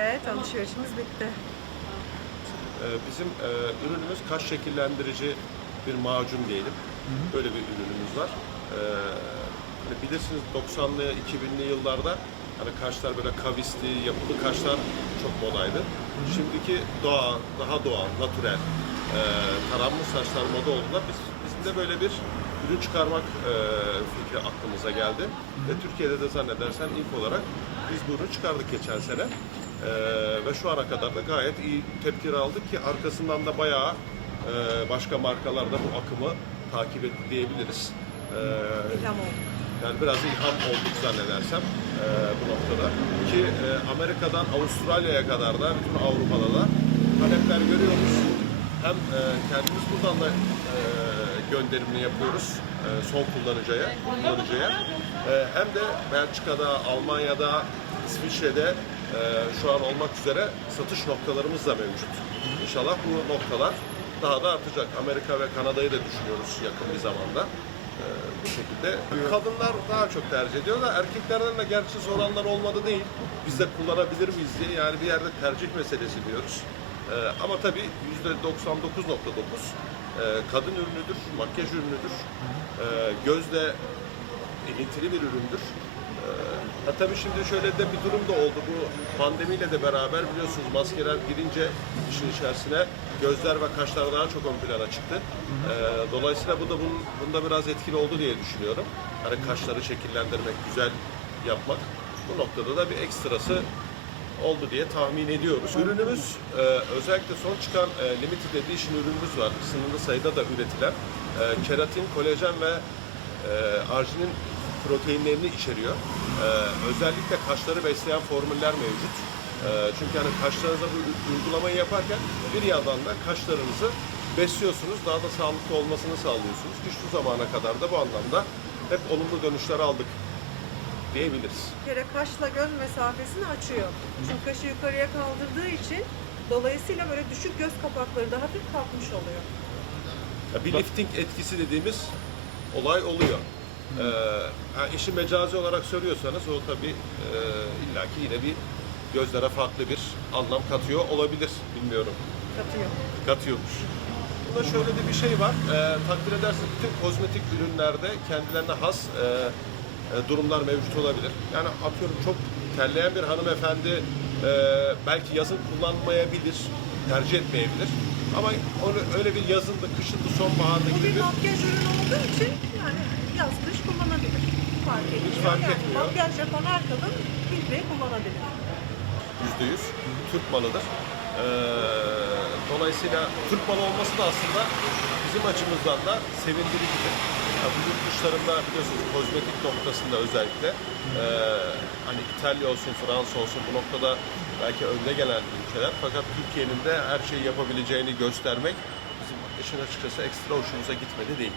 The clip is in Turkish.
Evet alışverişimiz bitti. Ee, Bizim e, ürünümüz kaş şekillendirici bir macun diyelim. Böyle bir ürünümüz var. Ee, hani bilirsiniz 90'lı 2000'li yıllarda hani kaşlar böyle kavisli, yapılı kaşlar çok modaydı. Şimdiki doğa, daha doğal, natürel, e, taranmış saçlar moda oldular. Biz, bizim de böyle bir ürün çıkarmak e, fikri aklımıza geldi. Ve Türkiye'de de zannedersen ilk olarak biz bu ürünü çıkardık geçen sene. Ee, ve şu ana kadar da gayet iyi tepkiler aldık ki arkasından da bayağı e, başka markalar da bu akımı takip etti diyebiliriz. Ee, İlham yani biraz ilham olduk zannedersem e, bu noktada. Ki e, Amerika'dan Avustralya'ya kadar da bütün Avrupa'da da talepler görüyoruz. Hem e, kendimiz buradan da e, gönderimini yapıyoruz e, son kullanıcıya, kullanıcıya. E, hem de Belçika'da, Almanya'da, İsviçre'de e, şu an olmak üzere satış noktalarımız da mevcut. İnşallah bu noktalar daha da artacak. Amerika ve Kanada'yı da düşünüyoruz yakın bir zamanda. Ee, bu şekilde. Kadınlar daha çok tercih ediyorlar. Erkeklerden de gerçi soranlar olmadı değil. Biz de kullanabilir miyiz diye yani bir yerde tercih meselesi diyoruz. Ee, ama tabii %99.9 e, kadın ürünüdür, makyaj ürünüdür. Ee, gözle elintili bir üründür. Ee, ha tabii şimdi şöyle de bir durum da oldu. Bu pandemiyle de beraber biliyorsunuz maskeler girince işin içerisine gözler ve kaşlar daha çok ön plana çıktı. Ee, dolayısıyla bu da bunun, bunda biraz etkili oldu diye düşünüyorum. Hani kaşları şekillendirmek, güzel yapmak. Bu noktada da bir ekstrası oldu diye tahmin ediyoruz. Ürünümüz e, özellikle son çıkan e, limited edition ürünümüz var. Sınırlı sayıda da üretilen e, keratin, kolajen ve e, arginin proteinlerini içeriyor. E, özellikle kaşları besleyen formüller mevcut. E, çünkü hani kaşlarınıza bu uygulamayı yaparken bir yandan da kaşlarınızı besliyorsunuz, daha da sağlıklı olmasını sağlıyorsunuz. Ki şu zamana kadar da bu anlamda hep olumlu dönüşler aldık diyebiliriz. Bir kere kaşla göz mesafesini açıyor. Çünkü kaşı yukarıya kaldırdığı için dolayısıyla böyle düşük göz kapakları da hafif kalkmış oluyor. Ya bir lifting etkisi dediğimiz olay oluyor. Ha, işi mecazi olarak söylüyorsanız o tabii e, illaki yine bir gözlere farklı bir anlam katıyor olabilir. Bilmiyorum. Katıyor. Katıyormuş. Bunda şöyle de bir şey var. Ee, takdir edersiniz bütün kozmetik ürünlerde kendilerine has e, e, durumlar mevcut olabilir. Yani atıyorum çok terleyen bir hanımefendi e, belki yazın kullanmayabilir, tercih etmeyebilir. Ama onu öyle bir yazında, kışında, sonbaharda Bu gibi bir bir makyaj ürünü olduğu için yani yaz kış kullanabilir. Fark etmiyor. fark yani etmiyor. Makyaj yapan her kadın filtreyi kullanabilir. yüzde yüz Türk malıdır. Ee, dolayısıyla Türk malı olması da aslında bizim açımızdan da sevindiricidir. Ya bu yurt dışlarında biliyorsunuz kozmetik noktasında özellikle ee, hani İtalya olsun, Fransa olsun bu noktada belki önde gelen ülkeler fakat Türkiye'nin de her şeyi yapabileceğini göstermek bizim işin açıkçası ekstra hoşumuza gitmedi değil.